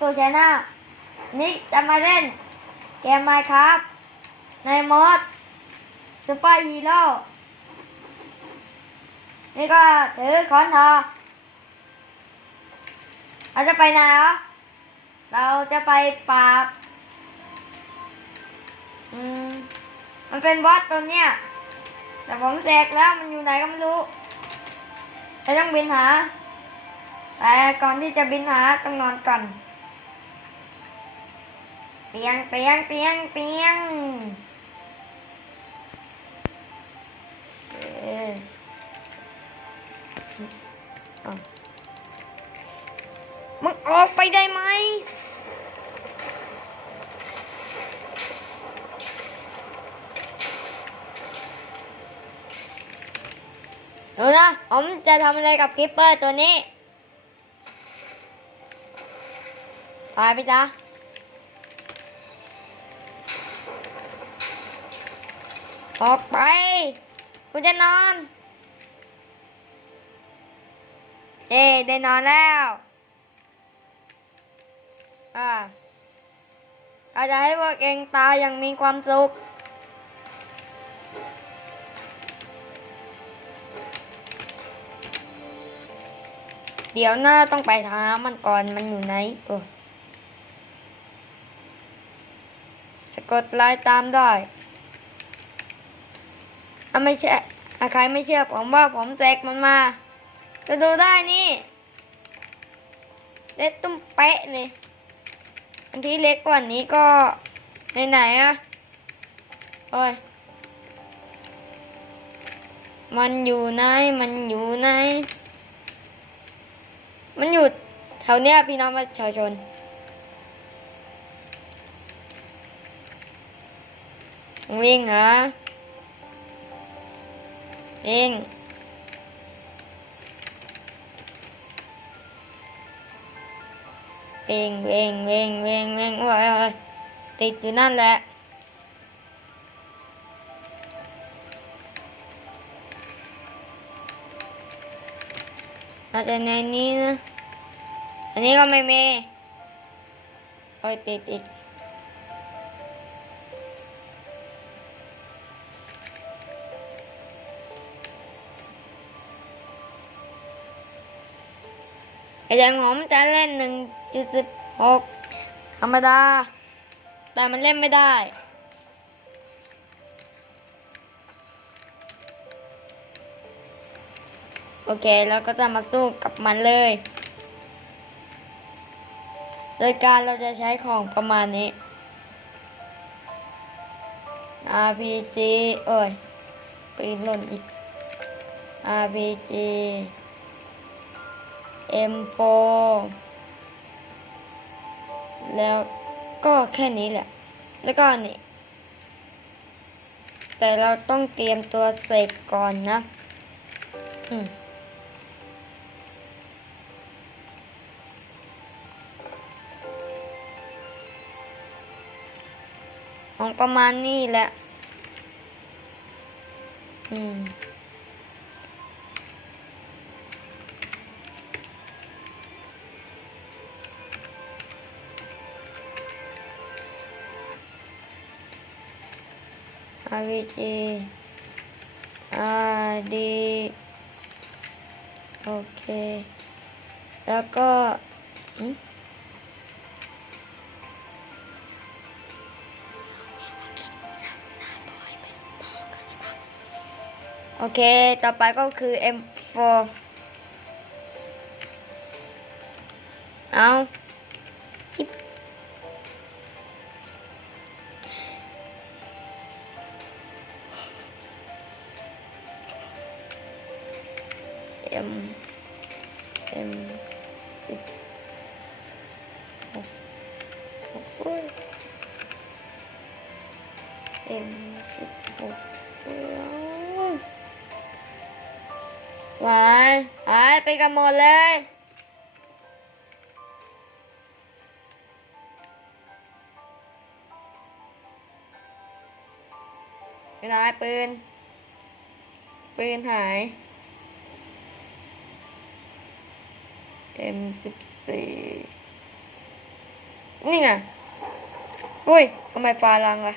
ตัวชนะนี่จะมาเล่นเกมไมครับ ในมอดซูเปอร์ฮีโร่นี่ก็ถือขอนทอเราจะไปไหนเหรอเราจะไปปราบ อืม มันเป็นบอสตัวเนี้ย แต่ผมแจกแล้วมันอยู่ไหนก็ไม่รู้เราต้องบินหา แต่ก่อนที่จะบินหาต้องนอนก่อน เปียงเปียงเปียงเปียงเออเอมึงออกไปได้ไหมดูนะ ผมจะทำอะไรกับคิปเปอร์ตัวนี้ ตายไปจ้ะ ออกไป กูจะนอนเอ้ได้นอนแล้ว อ่าเราจะให้พวกเองตายอย่างมีความสุข เดี๋ยวหน้าต้องไปหามันก่อนมันอยู่ไหนตัวสะกดไลน์ตามได้ถ้าไม่เชื่อใครไม่เชื่อผมว่าผมแซกมันมา จะดูได้นี่เล็กตุ้มเป๊ะเลยอันที่เล็กกว่านี้ก็ไหนๆอะโอ้ยมันอยู่ไหน มันอยู่ไหน มันอยู่แถวเนี้ยพี่น้องประชาชน วิ่งหา วิ่งวิ่งวิ่งวิ่งวิ่งวิ่งโอ้ยโอ้ยติดอยู่นั่นแหละอาจจะในนี้นะ อันนี้ก็ไม่มีโอ้ยติดอีก ไอ้แดงผมจะเล่นหนึ่งจุดสิบหกธรรมดา แต่มันเล่นไม่ได้โอเคเราก็จะมาสู้กับมันเลย โดยการเราจะใช้ของประมาณนี้ RPG เอ้ยปืนหล่นอีก RPG M4 แล้วก็แค่นี้แหละ แล้วก็นี่ แต่เราต้องเตรียมตัวเสกก่อนนะอืมของประมาณนี้แหละ อืม RVG RD โอเค แล้วก็โอเค ต่อไปก็คือ M4 เอา อ็มเอ็มสิบหกหกเอ็มสิบหกวายหายไปกันหมดเลยไปไหนปืน ปืนหาย M สิบสี่นี่ไงอุ้ยทำไมฟ้ารังล่ะ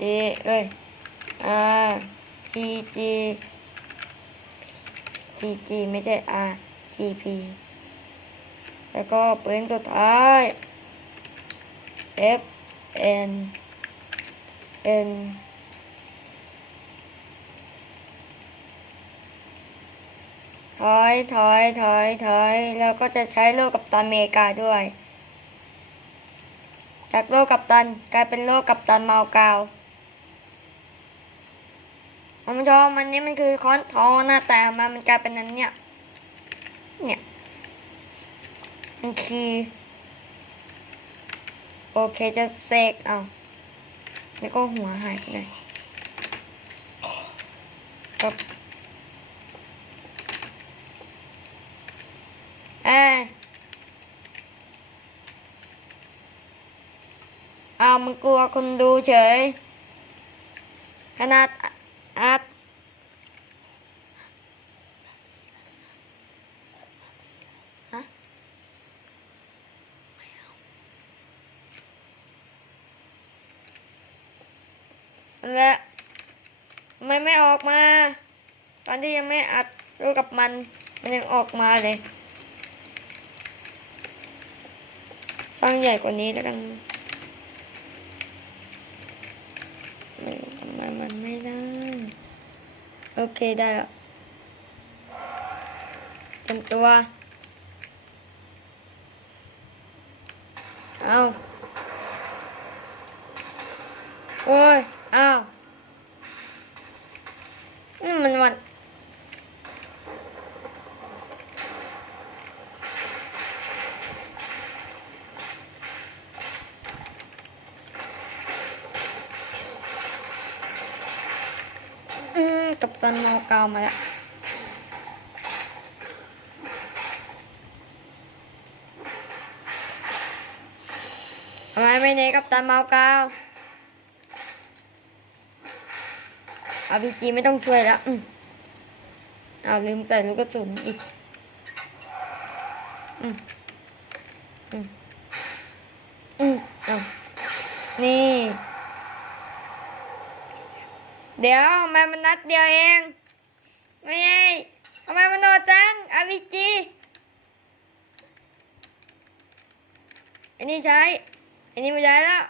ดีเอ้ย R P G P G ไม่ใช่ R G P แล้วก็เป็นสุดท้าย F N N อยถอยถอยถอยแล้วก็จะใช้โลกกับตันอเมริกาด้วย จากโลกกับตันกลายเป็นโลกกับตันเมากาวคุณผู้ชมมันนี้มันคือค้อนทองนะแต่ทำมามันกลายเป็นนั้นเนี่ย เนี่ยมันคือโอเคจะเสกเอาแล้วก็หัวหายไปเลยกับ อ้ยเอามึงกลัวคนดูเฉย ขนาดอัดฮะและไม่ไม่ออกมา ตอนที่ยังไม่อัดรู้กับมัน มันยังออกมาเลย ส ร้างใหญ่กว่านี้แล้วกันไม่รู้ทำไมมันไม่ได้ โอเคได้แล้วเต็มตัว เอาโอ้ย อ้าวนี่มันวัน กับตันเมาเกามาแล้วทำไมไม่เนกับตันเมาเกาอาพีจีไม่ต้องช่วยแล้วอเอาลืมใส่ลูกกระสุนอีก อืมอืมอืมเอานี่ เดี๋ยวทำไมมันนัดเดียวเอง ไม่ใช่ทำไมมันโดดจังอาวิจีอันนี้ใช้ อันนี้ไม่ใช้แล้ว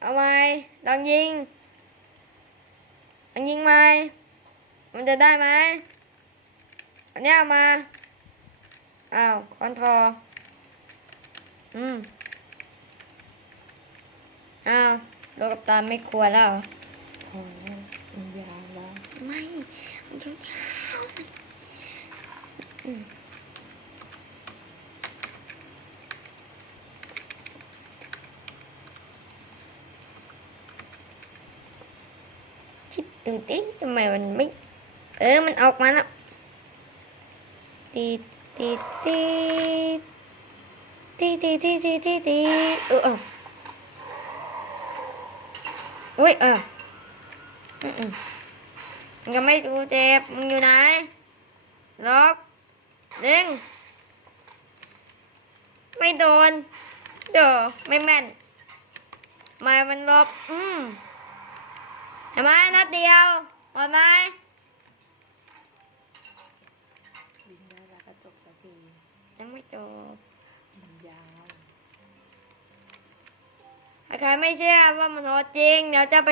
เอาไหมลองยิงลองยิงไหมมันจะได้ไหมอันเนี้ยเอามา อ้าวคอนโทรลอืม อ้าว โลกับตาไม่ควรแล้วหอพอแล้วมันยาวแล้วไม่มันยาวๆอืมชิบดูดิทำไมมันไม่ เออ มันออกมาแล้วตีตีตีตีตีตีตีตีตีเออ อุ้ยเออมอืมมึงยังไม่ดูเจ็บ มึงอยู่ไหน ล็อกดึง ไม่โดน เดี๋ยวไม่แม่นม่มันลบ อืมเห็นไหมนัดเดียวหมดไหมบินได้แล้วก็จบสักทียังไม่จบ ถ้าใครไม่เชื่อว่ามันโหดจริง เดี๋ยวจะไป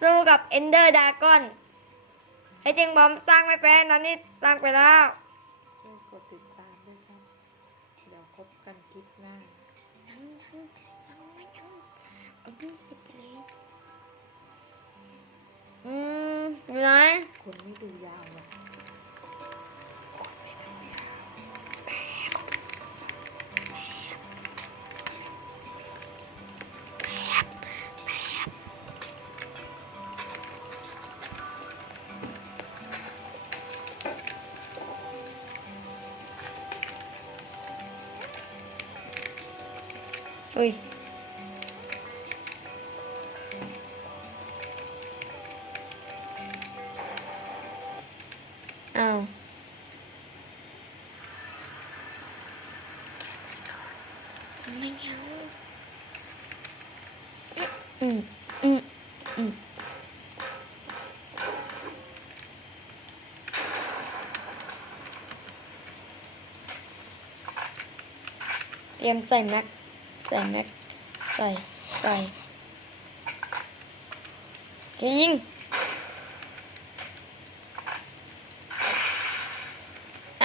สู้กับเอนเดอร์ดากอนให้จริงบอมสร้างไม่เป็นตอนนี้สร้างไปแล้ว ช่วยกดติดตามด้วยครับ เดี๋ยวพบกันคลิปหน้า ยังยังยังไม่ยังเอายี่สิบเลยอืมอยู่ไหน คนไม่ดูยาวหรอก อ้าวไม่เอาอืมอืมอืมเตรียมใส่แม็ก ใส่แม็ก ใส่ ใส่โอเคยิง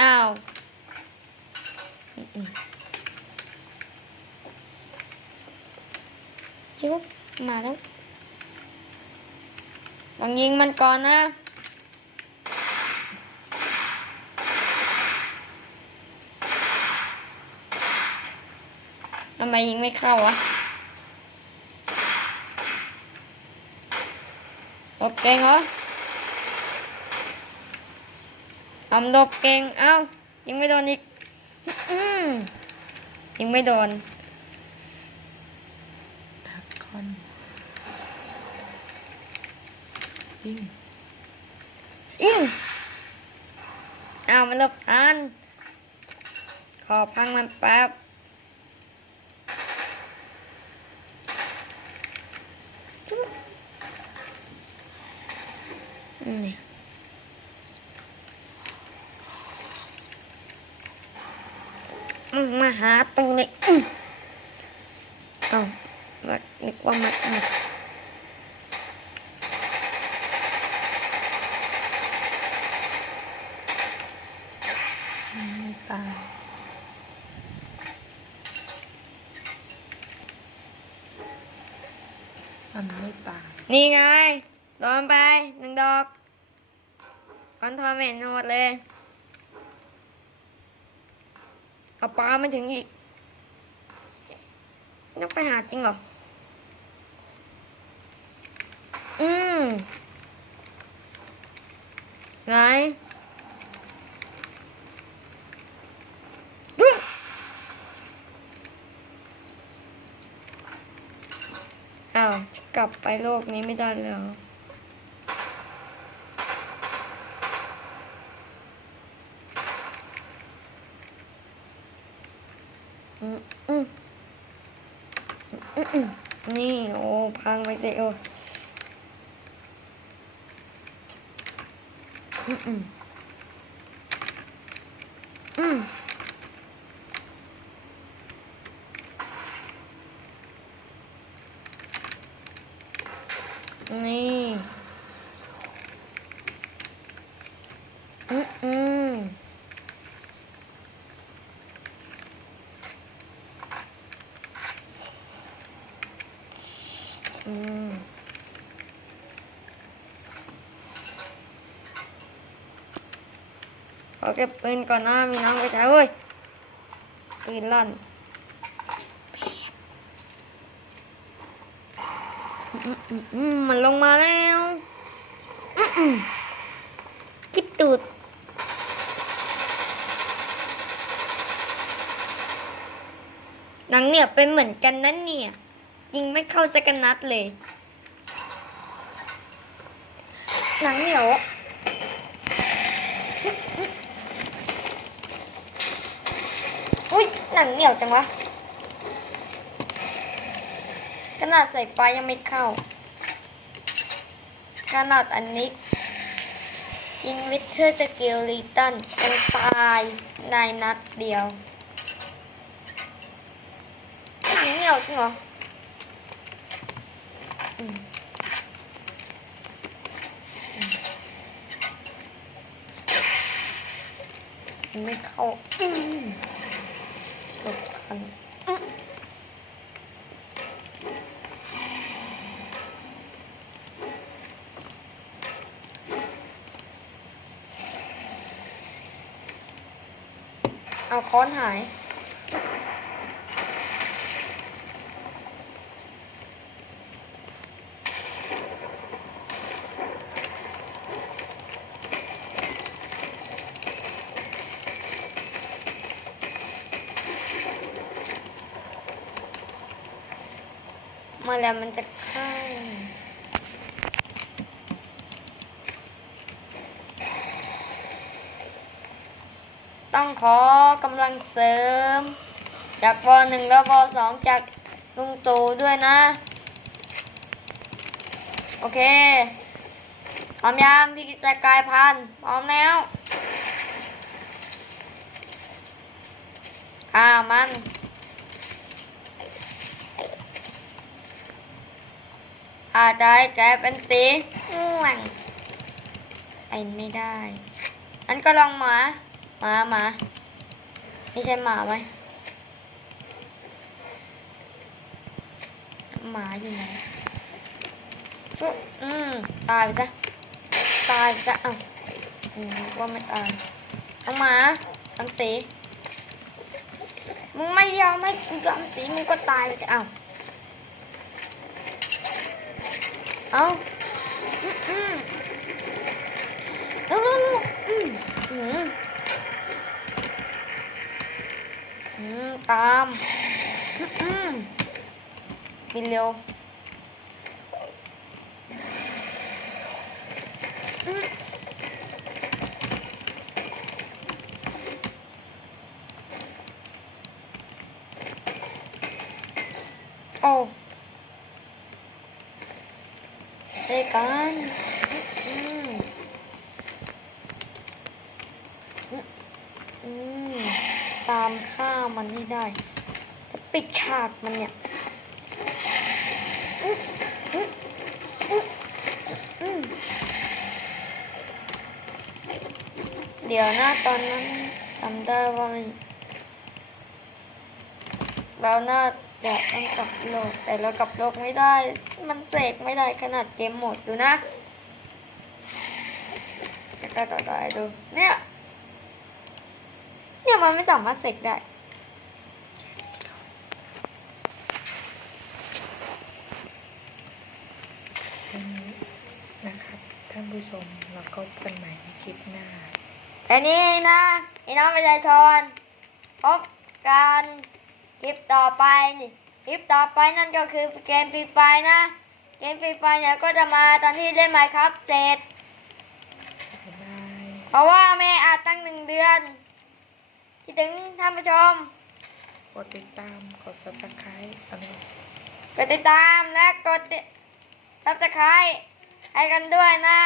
อ้าวอืมอืม จิ๊บมาแล้วลองยิงมันก่อนนะทำไมยิงไม่เข้าวะหลบเก่งเหรอทำหลบเก่ง เอ้า ยิงไม่โดนอีก อืมยิงไม่โดนดักคอนยิงยิงเอามันหลบทันขอพังมันแป๊บจุ๊บอืมเนี่ยอืมมา หาตัวเลยอืมเอาว่านึกว่ามัดมัดมันไม่ตายมันไม่ตายนี่ไงโดนไปหนึ่งดอกคอนโทรลไม่เห็นหมดเลย เอาปลาไม่ถึงอีกนักไปหาจริงเหรอ อืมไงอ้าว จะกลับไปโลกนี้ไม่ได้แล้ว อืมอืมอืมอืมนี่โอ้ ไปเลยโออืมอืมอืมนี่อืมอืม อืม ขอเก็บปืนก่อนนะมีน้องไปใช้เว้ยปืนลั่นมันลงมาแล้วจิบตูดหนังเนียเป็นเหมือนกันนั่นเนี่ยยิงไม่เข้าสักนัดเลยหนังเหนียว อุ้ย หนังเหนียวจังวะขนาดใส่ปลายังไม่เข้าขนาดอันนี้ยิงวิเทอร์สกิลลีตันยังตายในนัดเดียวหนังเหนียวจริงเหรอไม่เข้าอืมหลบทันอืม เอาค้อนหาย มาแล้วมันจะเข้า ต้องขอกำลังเสริม จากปหนึ่งแล้วปสองจากลุงตู่ด้วยนะ โอเคพร้อมยังที่จะกลายพันธุ์พร้อมแล้ว อ่ามันอาจจะให้แกเป็นสีม่วงไอไม่ได้ อันก็ลองหมาห มาหมาไม่ใช่หมาไหมหมาอยู่ไหนชุบอืมตายไปซะ ตายไปซะอ้าวว่าไม่ตายเอาหมาทำสีมึงไม่ยอมให้กูยอมสีมึงก็ตายไปจ้ะอ้าวเอาอืมอืมอืมอืม ตามอืมอืมบินเร็วอืมโอ้เฮ้ยกันอืมอืมอืมตามฆ่ามันให้ ได้ปิดฉากมันเนี่ยเดี๋ยวนะตอนนั้นจำได้ว่ามันเราหน่าจะต้องกลับโลกแต่เรากลับโลกไม่ได้ มันเสกไม่ได้ขนาดเกมหมดดูนะตายตายตายดูเนี่ยเนี่ยมันไม่สามารถเสกได้ แค่นี้นะครับ ท่านผู้ชมแล้วก็พบกันใหม่ในคลิปหน้าแค่นี้นะพี่น้องประชาชนพบกันคลิปต่อไปนี่คลิปต่อไปนั่นก็คือเกมฟรีไฟนะ เกมฟรีไฟเนี่ยก็จะมาตอนที่เล่นไมค์ครับเสร็จบ๊ายบายเพราะว่าแม่อาจตั้งหนึ่งเดือนคิดถึงท่านผู้ชม กดติดตาม กด subscribe เอาเนอะกดติดตามและกดซับสไครต์ ให้กันด้วยนะ